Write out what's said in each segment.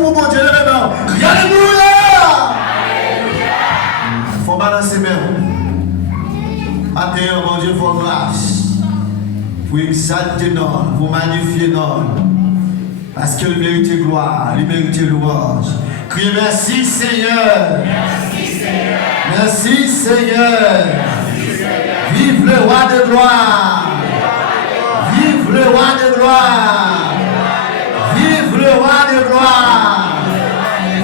pour mon Dieu, maintenant. Alléluia! Il faut balancer mes roues. Matin, mon Dieu, pour grâce. Pour exalter nous, pour magnifier nous. Parce qu'il mérite gloire, il mérite louange. Criez merci Seigneur. Merci Seigneur. Merci Seigneur. Vive le roi de gloire. Vive le roi de gloire. Vive le roi de gloire.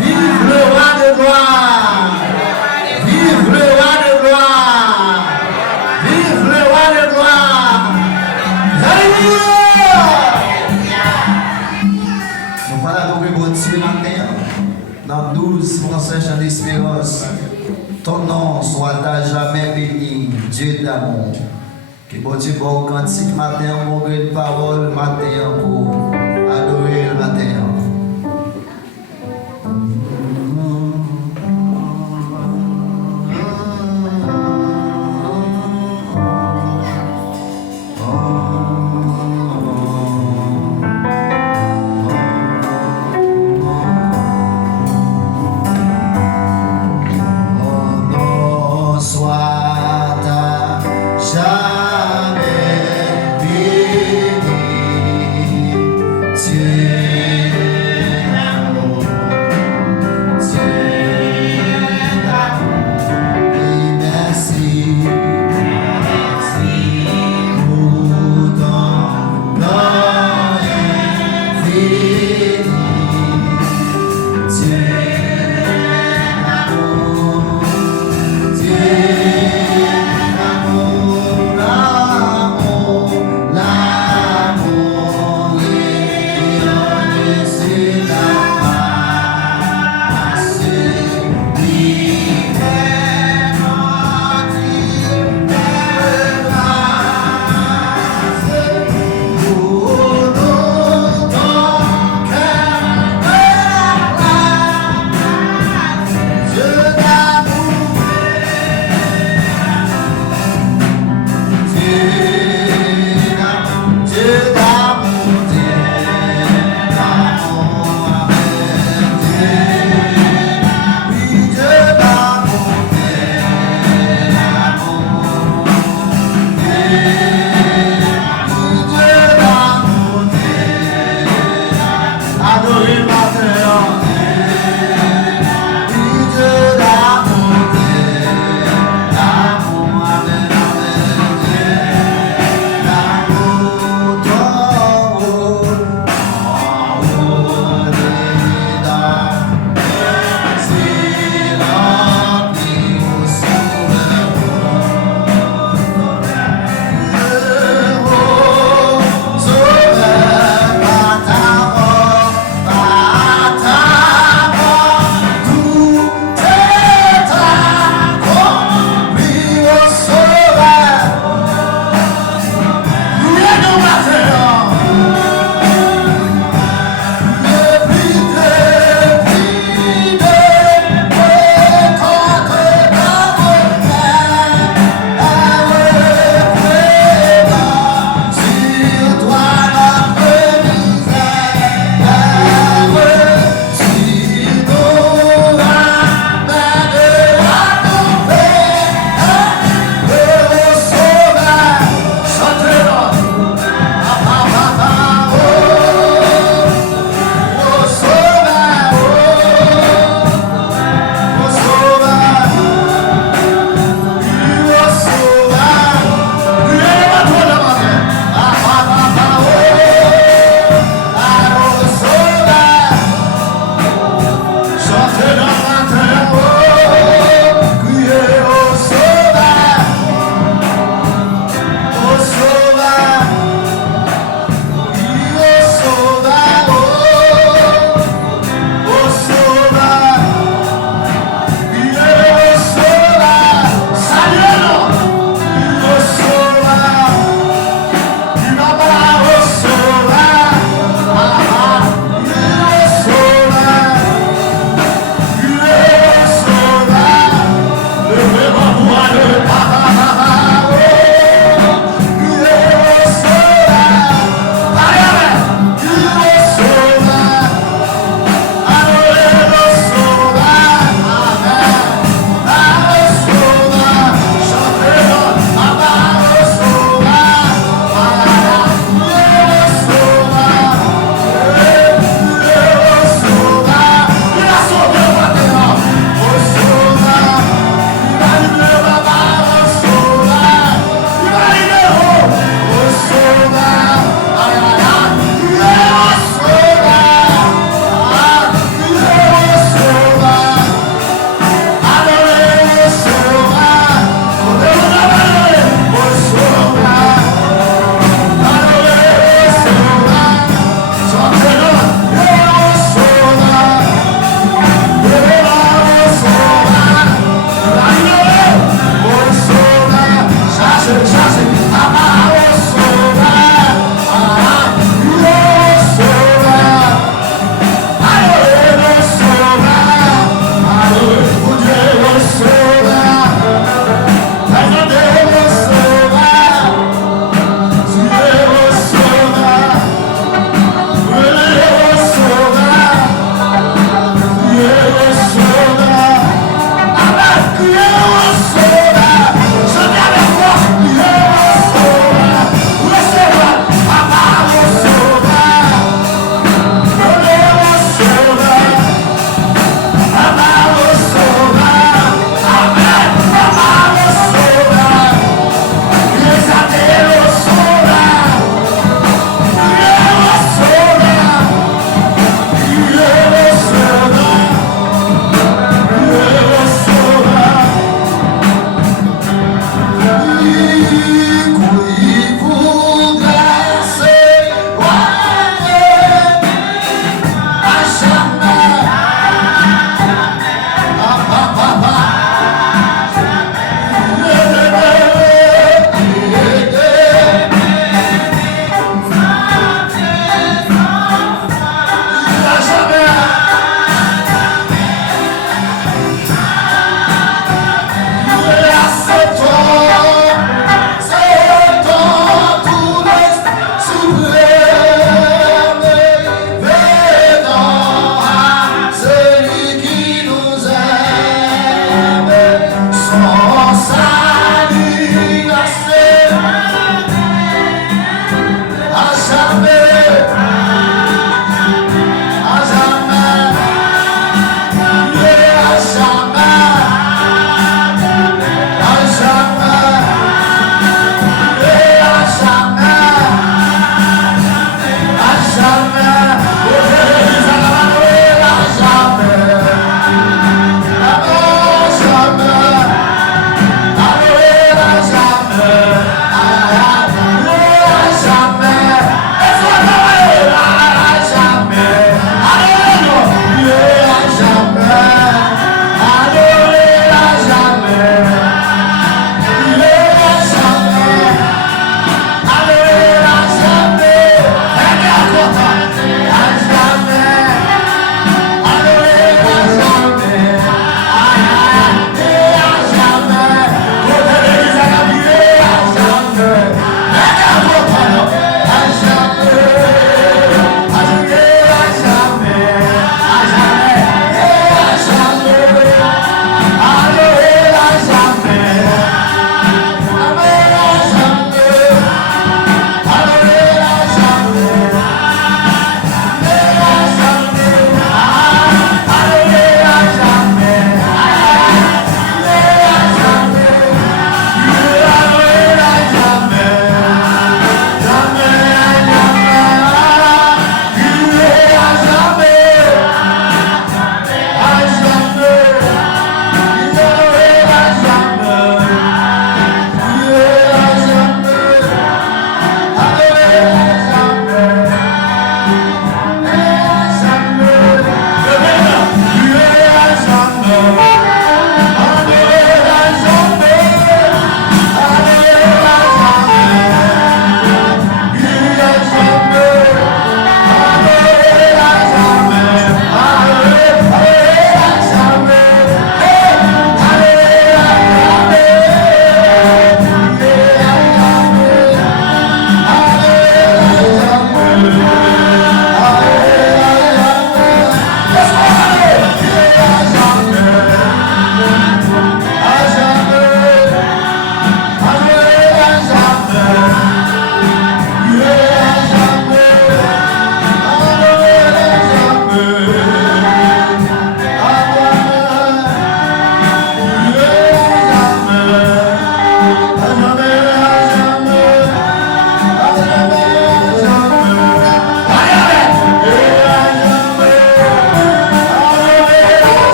Vive le roi de gloire. Vive le roi de gloire. Vive le roi de gloire. Alléluia. Nous voilà donc bon Dieu matin. Dans 12 Français chants d'espérance. Ton nom soit à jamais béni, Dieu d'amour. Que bon Dieu bon cantique matin, mon gré de parole matin pour adorer le matin. Jamais béni.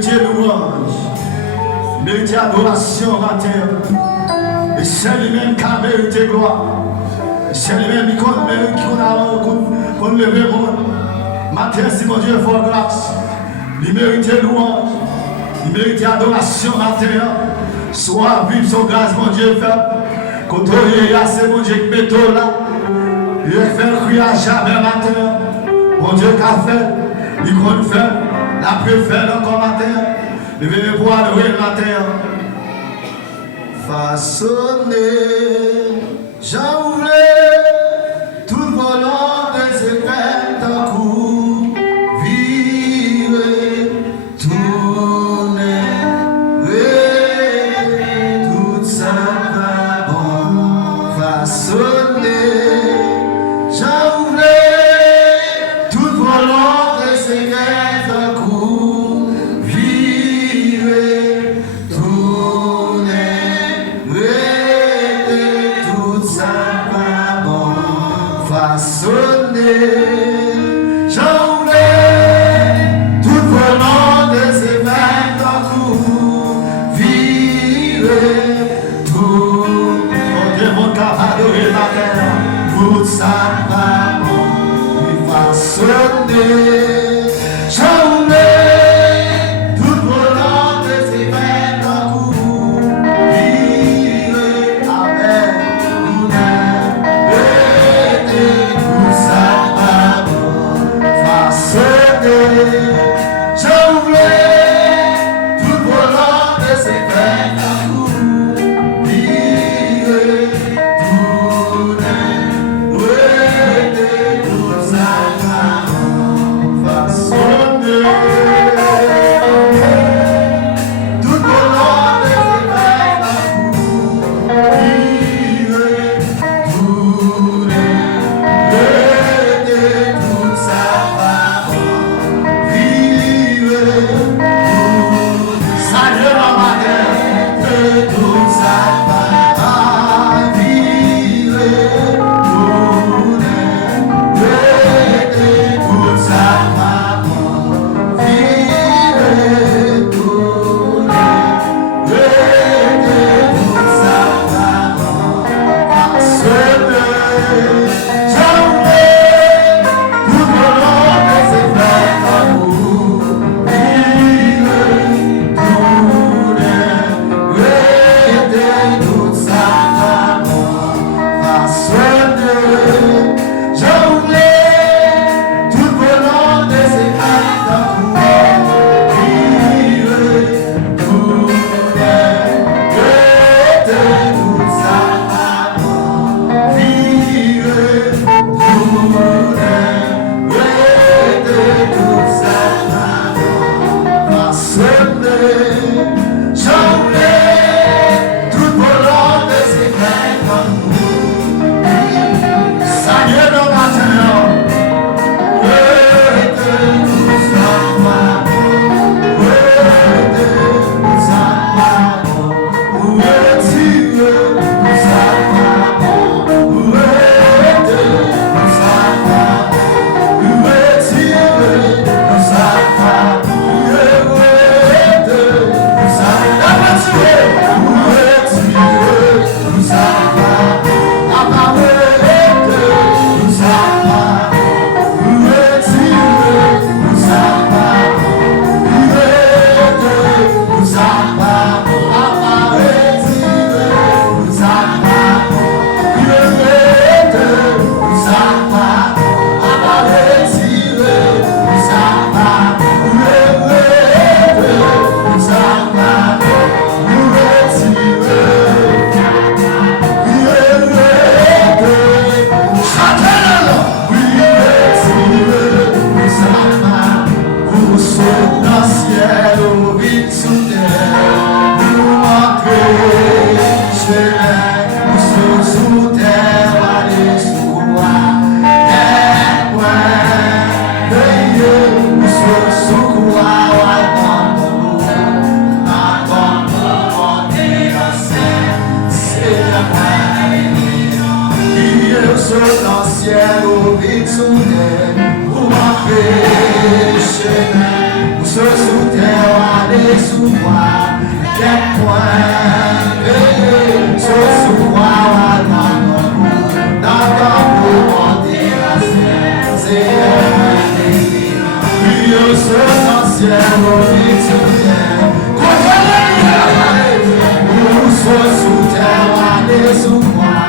mérite louange, mérite adoration matin. Et c'est lui-même qui a mérité gloire. C'est lui-même qui a levé le monde. Matin, si mon Dieu fait grâce, il mérite louange, il mérite adoration matin. Soit vive son grâce, mon Dieu fait. Quand on est c'est mon Dieu qui met là. Il fait crier à jamais matin. Mon Dieu qui a fait, il compte faire, la préfère encore matin. Il vient pour adorer le matin. Façonner, j'envoulais tout volant des effets d'un coup. Vivre, tourner, tout ça va bon. Façonner, j'envoulais tout volant des effets d'un coup. Vivre, façonner, j'envoulais tout volant des événements d'un coup, vivre tout, mon Dieu, mon cavalier, ma terre, tout ça va bon, façonner, j'envoulais tout volant des événements d'un coup, vivre avec nous. J'envoulais tout volant de ses peines à vous, vivre tout tout ça façonner. Tout volant de ses peines à vous, vivre tout ça. cielo, o uma peixe, o seu sous terre, allez sous moi, des points, sous moi, dans ton monter la scène, c'est puis au ciel, au vide sous terre, où sous terre, allez sous moi.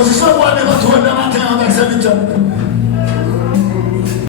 Position pour aller retourner matin avec ces